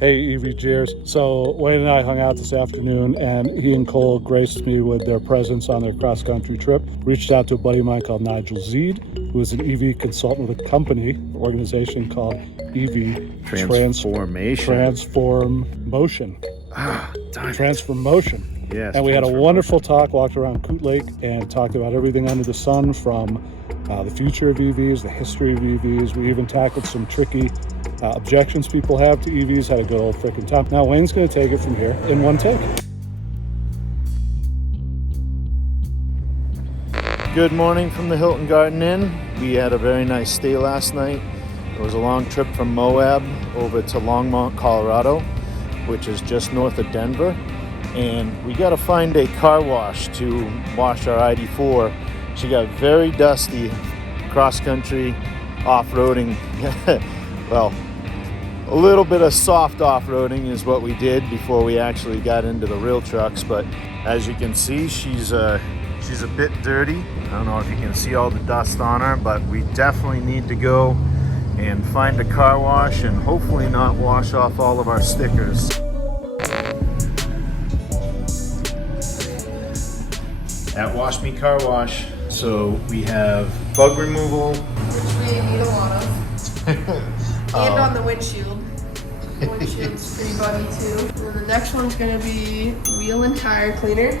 Hey, EVGers. So Wayne and I hung out this afternoon, and he and Cole graced me with their presence on their cross-country trip. Reached out to a buddy of mine called Nigel Zeed, who is an EV consultant with a company, organization called Transformotion. Transformotion. Yes. And we had a wonderful talk, walked around Coot Lake, and talked about everything under the sun, from the future of EVs, the history of EVs. We even tackled some tricky objections people have to EVs, had a good old frickin' time. Now Wayne's going to take it from here in one take. Good morning from the Hilton Garden Inn. We had a very nice stay last night. It was a long trip from Moab over to Longmont, Colorado, which is just north of Denver. And we got to find a car wash to wash our ID.4. She got very dusty, cross-country, off-roading. Well, a little bit of soft off-roading is what we did before we actually got into the real trucks. But as you can see, she's a bit dirty. I don't know if you can see all the dust on her, but we definitely need to go and find a car wash and hopefully not wash off all of our stickers. At Wash Me Car Wash, so we have bug removal, which we need a lot of. And on the windshield. The windshield's pretty buggy too. And then the next one's gonna be wheel and tire cleaner.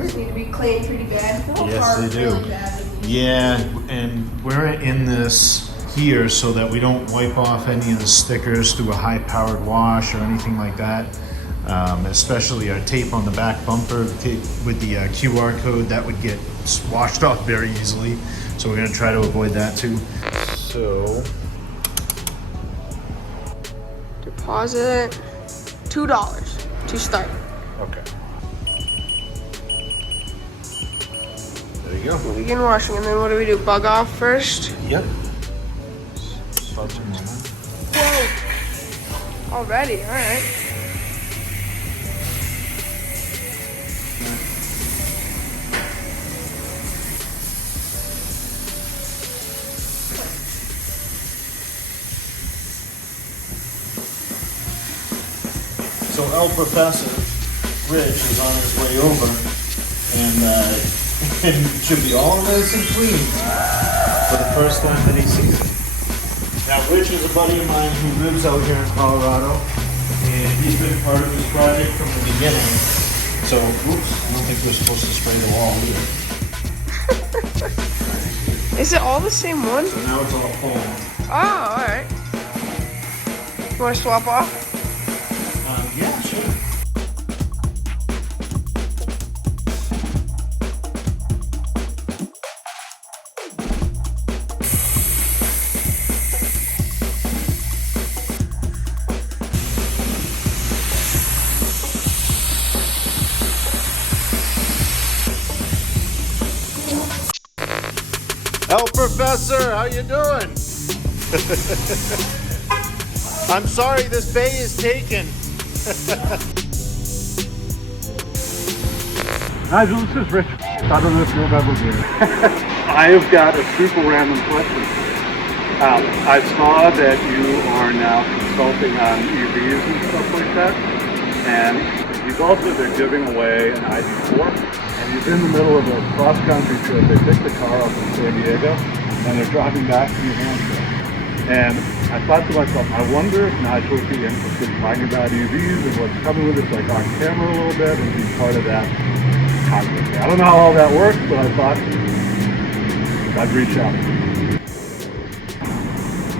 These need to be cleaned pretty bad. The whole car is really bad. Yeah, and we're in this here so that we don't wipe off any of the stickers through a high-powered wash or anything like that. Especially our tape on the back bumper, tape with the QR code, that would get washed off very easily. So we're gonna try to avoid that too. So deposit $2 to start. Okay. There you go. Begin washing, and then what do we do? Bug off first? Yep. Whoa! Already, all right. So El Professor, Rich, is on his way over, and should be all nice and clean for the first time that he sees it. Now, Rich is a buddy of mine who lives out here in Colorado, and he's been part of this project from the beginning. So, oops, I don't think we're supposed to spray the wall either. Is it all the same one? So now it's all foam. Oh, all right. You want to swap off? Yeah, sure. El Professor, how you doing? I'm sorry, this bay is taken. Nigel, this is Rich. I don't know if you remember me. I have got a super random question. I saw that you are now consulting on EVs and stuff like that, and you've also been giving away an ID.4, and he's in the middle of a cross-country trip. They picked the car up in San Diego, and they're driving back to New Hampshire. And I thought to myself, I wonder if Nigel would be interested in talking about EVs and what's coming with it, like on camera a little bit, and be part of that conversation. I don't know how all that works, but I thought I'd reach out.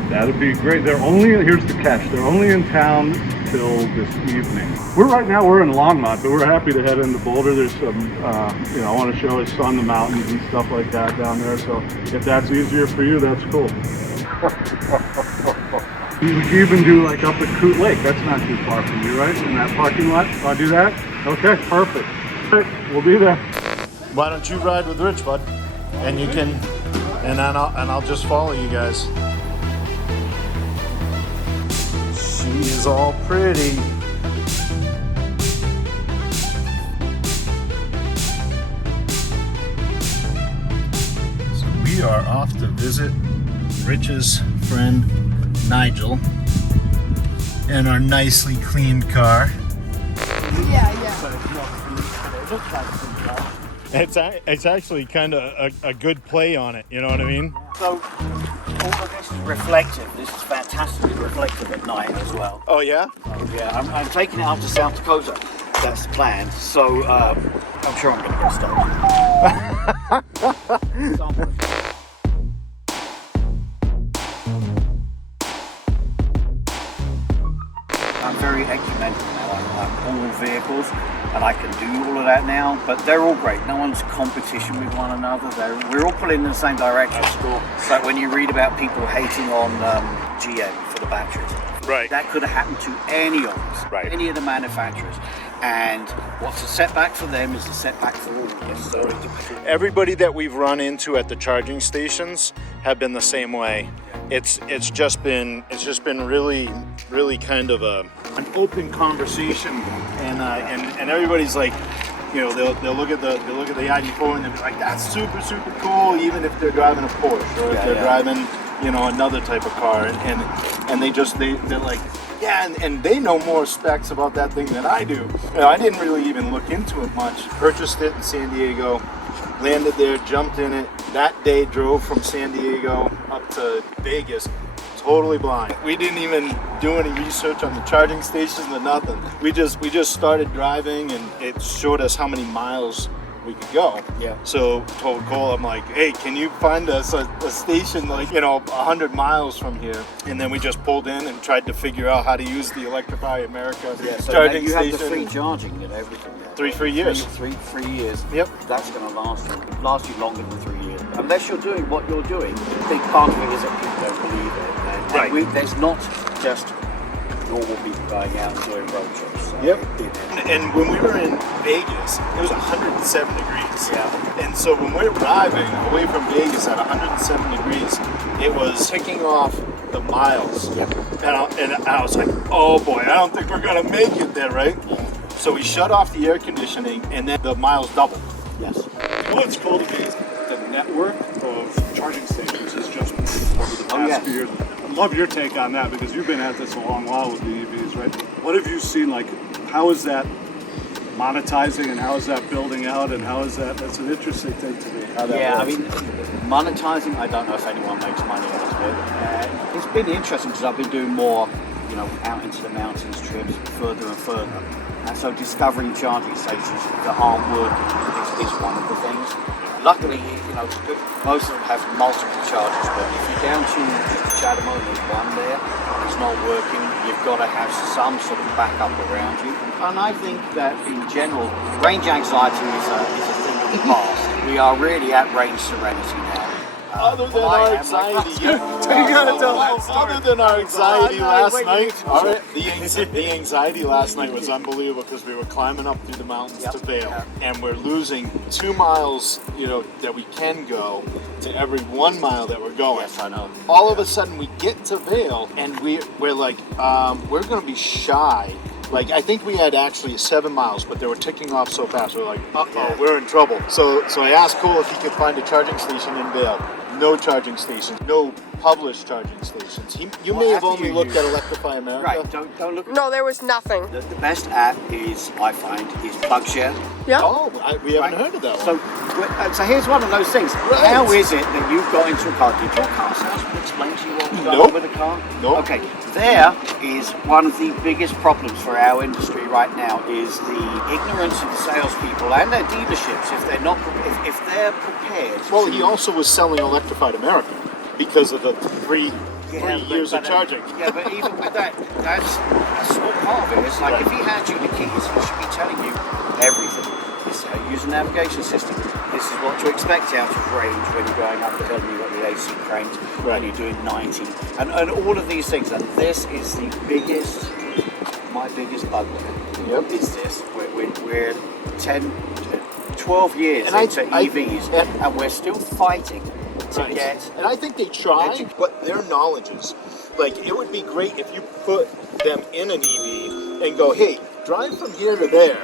That'd be great. Here's the catch, they're only in town till this evening. We're in Longmont, but we're happy to head into Boulder. There's some, I want to show his son the mountains and stuff like that down there. So if that's easier for you, that's cool. We could even do like up at Coot Lake. That's not too far from you, right? In that parking lot. I'll do that. Okay, perfect. We'll be there. Why don't you ride with Rich, bud? And you can, and I'll just follow you guys. She is all pretty. So we are off to visit Rich's friend Nigel. in our nicely cleaned car. Yeah. It's actually kind of a good play on it, you know what I mean? So all of this is reflective. This is fantastically reflective at night as well. Oh yeah? Yeah, I'm taking it up to South Dakota. That's the plan. So I'm sure I'm going to get stuck. I'm very ecumenical now. I'm all vehicles, and I can do all of that now. But they're all great. No one's competition with one another. We're all pulling in the same direction. That's cool. So when you read about people hating on GM for the batteries, Right. that could have happened to any of us, Right. any of the manufacturers. And what's a setback for them is a setback for all of us. So Everybody that we've run into at the charging stations have been the same way. It's just been really kind of an open conversation, and everybody's like, you know, they'll look at the ID.4 and they'll be like, that's super cool, even if they're driving a Porsche or if they're driving, you know, another type of car, and they're like, yeah, and they know more specs about that thing than I do. You know, I didn't really even look into it much. Purchased it in San Diego, landed there, jumped in it. That day drove from San Diego up to Vegas, totally blind. We didn't even do any research on the charging stations or nothing. We just started driving, and it showed us how many miles we could go. Yeah. So told Cole, I'm like, hey, can you find us a station like, you know, 100 miles from here? And then we just pulled in and tried to figure out how to use the Electrify America so charging you station. have the free charging and everything. 3 years. Three years. Yep. That's going to last you longer than 3 years. Unless you're doing what you're doing. The big part of it is that people don't believe it. Right. There's not just normal people going out and doing road trips. So Yep. And when we were in Vegas, it was 107 degrees. Yeah. And so when we were driving away from Vegas at 107 degrees, it was ticking off the miles. Yep. And I was like, oh boy, I don't think we're gonna make it there, right? So we shut off the air conditioning, and then the miles doubled. Yes. What's cool to me is the network of charging stations has just over the past few years. I'd love your take on that because you've been at this a long while with the EVs, right? What have you seen? Like, how is that monetizing and how is that building out and how is that? That's an interesting thing to me. How that Yeah, I works. mean, monetizing, I don't know if anyone makes money out of it. It's been interesting because I've been doing more, you know, out into the mountains trips further and further. And so discovering charging stations that aren't working is one of the things. Luckily, you know, most of them have multiple chargers, but if you're down to just Chatham and there's one there and it's not working, you've got to have some sort of backup around you. And I think that in general, range anxiety is a thing of the past. We are really at range serenity now. Other than our anxiety, you gotta tell that story. Other than our anxiety last night, the anxiety last night was unbelievable because we were climbing up through the mountains to Vail, and we're losing 2 miles, you know, that we can go to every 1 mile that we're going. Yes, I know. All of a sudden, we get to Vail, and we're like, we're gonna be shy. Like, I think we had actually 7 miles, but they were ticking off so fast. We're like, uh-oh, we're in trouble. So I asked Cole if he could find a charging station in Vail. No charging stations, no published charging stations. You may have only looked at Electrify America. Right, don't look. No, there was nothing. The best app is, I find, is PlugShare. Yeah. Oh, we haven't heard of that one. So here's one of those things. Right. How is it that you've got into a car? Did your car salesman explain to you what was going on with the car? Nope. Okay, there is one of the biggest problems for our industry right now is the ignorance of the salespeople and their dealerships if they're not if they're prepared. Well, he also was selling Electrified America because of the three years of charging. Yeah, but even with that, that's a small part of it. It's like if he hands you the keys, he should be telling you everything. This is how you use a navigation system. This is what to expect out of range when you're going up the hill and you've got the AC cranked and you're doing 90. And all of these things. And this is the biggest, my biggest bugbear. Yep. Is this. We're 10, 12 years into EVs and we're still fighting to get. And I think they try, but their knowledge is, like, it would be great if you put them in an EV and go, hey, drive from here to there,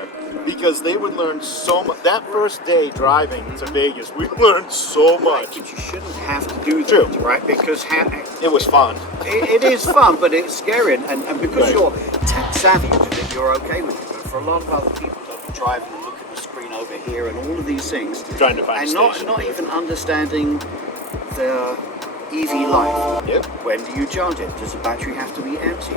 because they would learn so much. That first day driving to Vegas, we learned so much. But you shouldn't have to do that, True. right? Because It was fun. it is fun, but it's scary, and because you're tech savvy with it, you're okay with it. But for a lot of other people, they'll be driving and look at the screen over here and all of these things, Trying to find and a station. not even understanding the EV life. Yep. When do you charge it? Does the battery have to be empty?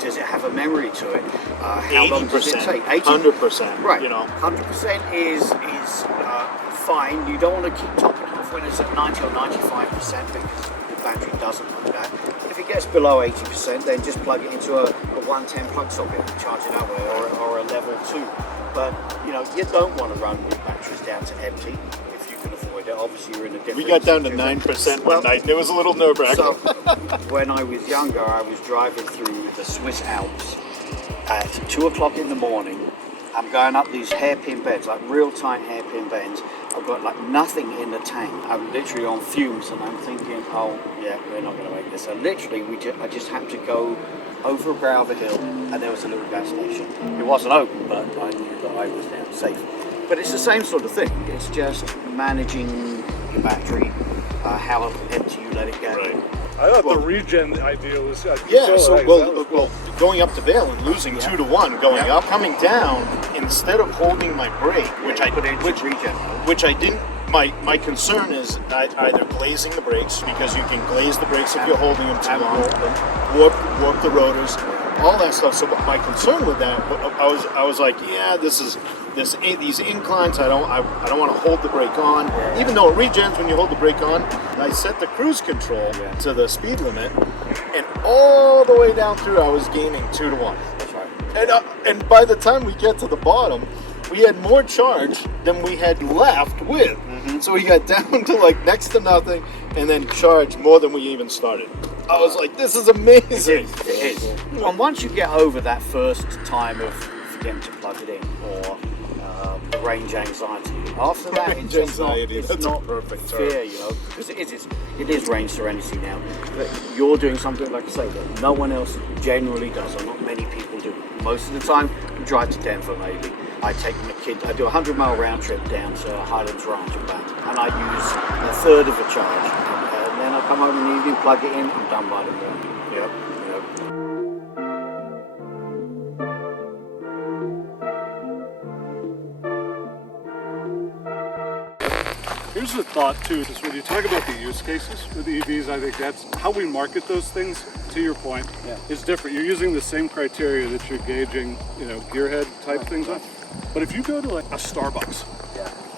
Does it have a memory to it? How long does it take? 100%. Right. You know. 100% is fine. You don't want to keep topping it off when it's at 90 or 95% because the battery doesn't like that. If it gets below 80%, then just plug it into a 110 plug socket and charge it that way, or a level 2. But you know, you don't want to run with batteries down to empty if you can avoid it. Obviously, you're in a different. We got down to 9% one night, and it was a little nerve-wracking. So, when I was younger, I was driving through the Swiss Alps at 2 o'clock in the morning. I'm going up these hairpin bends, like real tight hairpin bends. I've got like nothing in the tank. I'm literally on fumes, and I'm thinking, oh yeah, we're not going to make this. So literally, I just had to go over a brow of a hill, and there was a little gas station. It wasn't open, but I knew that I was there safe. But it's the same sort of thing. It's just managing your battery, how empty you let it go. Right. I thought the regen idea was Well, going up to Vail and losing 2-1, going up, coming down, instead of holding my brake, which I didn't. My concern is either glazing the brakes, because you can glaze the brakes if you're holding them too long, warp the rotors, all that stuff. So my concern with that, I was like, yeah, these inclines, I don't want to hold the brake on. Even though it regens when you hold the brake on, I set the cruise control to the speed limit, and all the way down through, I was gaining 2-1. That's right. And by the time we get to the bottom, we had more charge than we had left with. Mm-hmm. So we got down to like next to nothing, and then charged more than we even started. I was like, this is amazing. It is. And once you get over that first time of forgetting to plug it in, or range anxiety, after that Range it's anxiety, that's a not perfect term. fear, you know, because it is range serenity now. But you're doing something, like I say, that no one else generally does, or not many people do. Most of the time, you drive to Denver maybe. I take my kids, I do a 100-mile round trip down to Highlands Ranch and back, and I use a third of a charge. And then I come home in the evening, plug it in, I'm done by the morning. Yep. Here's a thought too, is when you talk about the use cases with the EVs, I think that's how we market those things, to your point, is different. You're using the same criteria that you're gauging, gearhead type things on. But if you go to like a Starbucks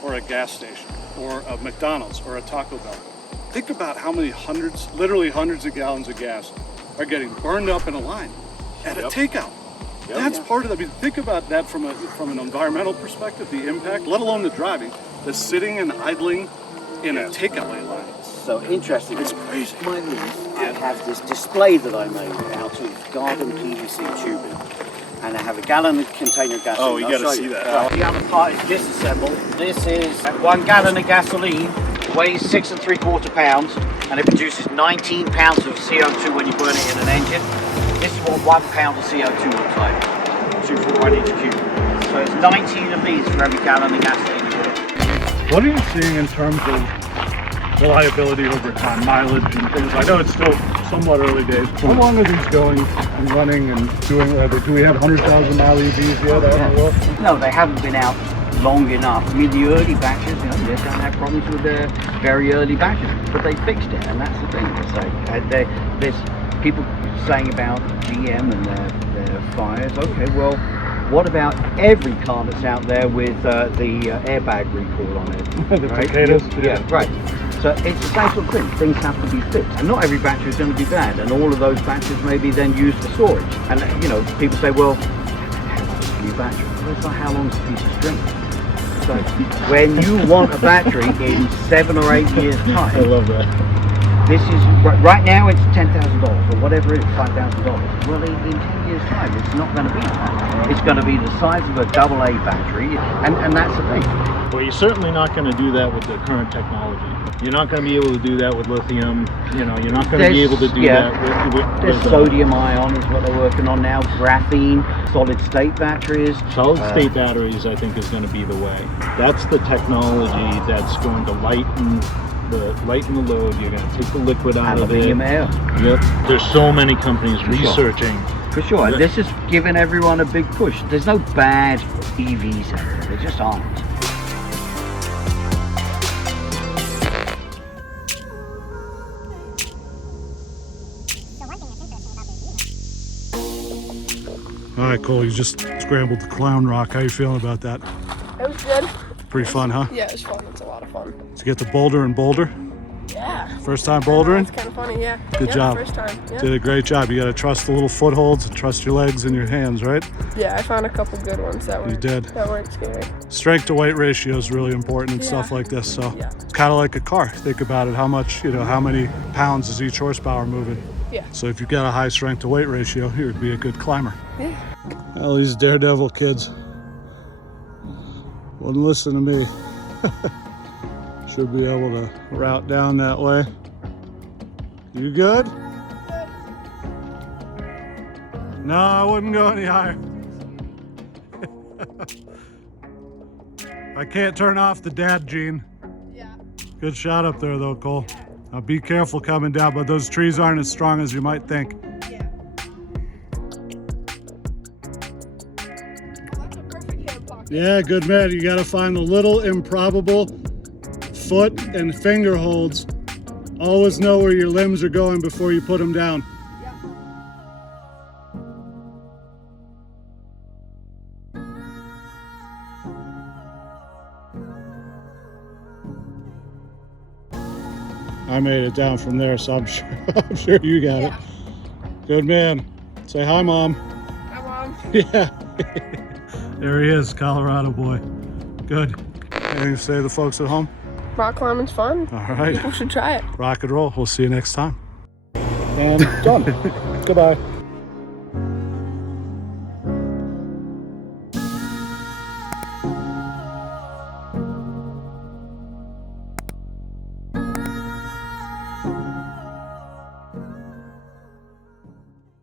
or a gas station or a McDonald's or a Taco Bell, think about how many literally hundreds of gallons of gas are getting burned up in a line at a takeout. That's part of that. I mean, think about that from an environmental perspective, the impact, let alone the driving, the sitting and idling in a takeaway line. So interesting. It's crazy. My leaf, I have this display that I made out of garden PVC tubing. And I have a gallon container of gasoline. Oh, you got to see that. The other part is disassembled. This is 1 gallon of gasoline, weighs 6 3/4 pounds, and it produces 19 pounds of CO2 when you burn it in an engine. This is what 1 pound of CO2 looks like, 241 inch cube. So it's 19 of these for every gallon of gasoline you put. What are you seeing in terms of reliability over time, mileage and things? I know it's still somewhat early days. How long are these going and running and doing? Do we have 100,000 mile EVs yet? No, they haven't been out long enough. I mean, the early batches, they don't have problems with their very early batches, but they fixed it, and that's the thing. There's people saying about GM and their fires. Okay, well, what about every car that's out there with the airbag recall on it? The potatoes? Yeah, right. So it's the same sort of thing. Things have to be fixed. And not every battery is going to be bad. And all of those batteries may be then used for storage. And, people say, well, how long is a new battery? Well, it's not how long is a piece of string. So when you want a battery in 7 or 8 years' time. I love that. This is, right now it's $10,000 or whatever it is, $5,000. Well, in 10 years' years' time. It's not going to be that. It's going to be the size of a AA battery, and that's the thing. Well, you're certainly not going to do that with the current technology. You're not going to be able to do that with lithium. You know, you're not going to be able to do that with There's sodium ion is what they're working on now, graphene, solid state batteries. Solid state batteries, I think, is going to be the way. That's the technology that's going to lighten the load. You're going to take the liquid out of it. Aluminium air. Yep. There's so many companies researching. For sure. This is giving everyone a big push. There's no bad EVs out there. There just aren't. All right, Cole, you just scrambled the Clown Rock. How you feeling about that? It was good. Pretty fun, huh? Yeah, it was fun. It's a lot of fun. Did you get to Boulder and Boulder? Yeah. First time bouldering? It's kind of funny, yeah. Good job. First time. Yeah. Did a great job. You got to trust the little footholds and trust your legs and your hands, right? Yeah, I found a couple good ones that weren't scary. Strength to weight ratio is really important and stuff like this. So it's kind of like a car. Think about it. How much, how many pounds is each horsepower moving? Yeah. So if you've got a high strength to weight ratio, you'd be a good climber. Yeah. Well, these daredevil kids wouldn't listen to me. Should be able to route down that way. You good? No, I wouldn't go any higher. I can't turn off the dad gene. Yeah. Good shot up there though, Cole. Now be careful coming down, but those trees aren't as strong as you might think. Yeah. Oh, that's a perfect hand pocket. Yeah, good man. You gotta find the little improbable foot and finger holds. Always know where your limbs are going before you put them down. I made it down from there, so I'm sure you got it. Good man. Say hi, Mom. Hi, Mom. Yeah. There he is, Colorado boy. Good. Anything to say to the folks at home? Rock climbing's fun. All right. People should try it. Rock and roll. We'll see you next time. And done. Goodbye.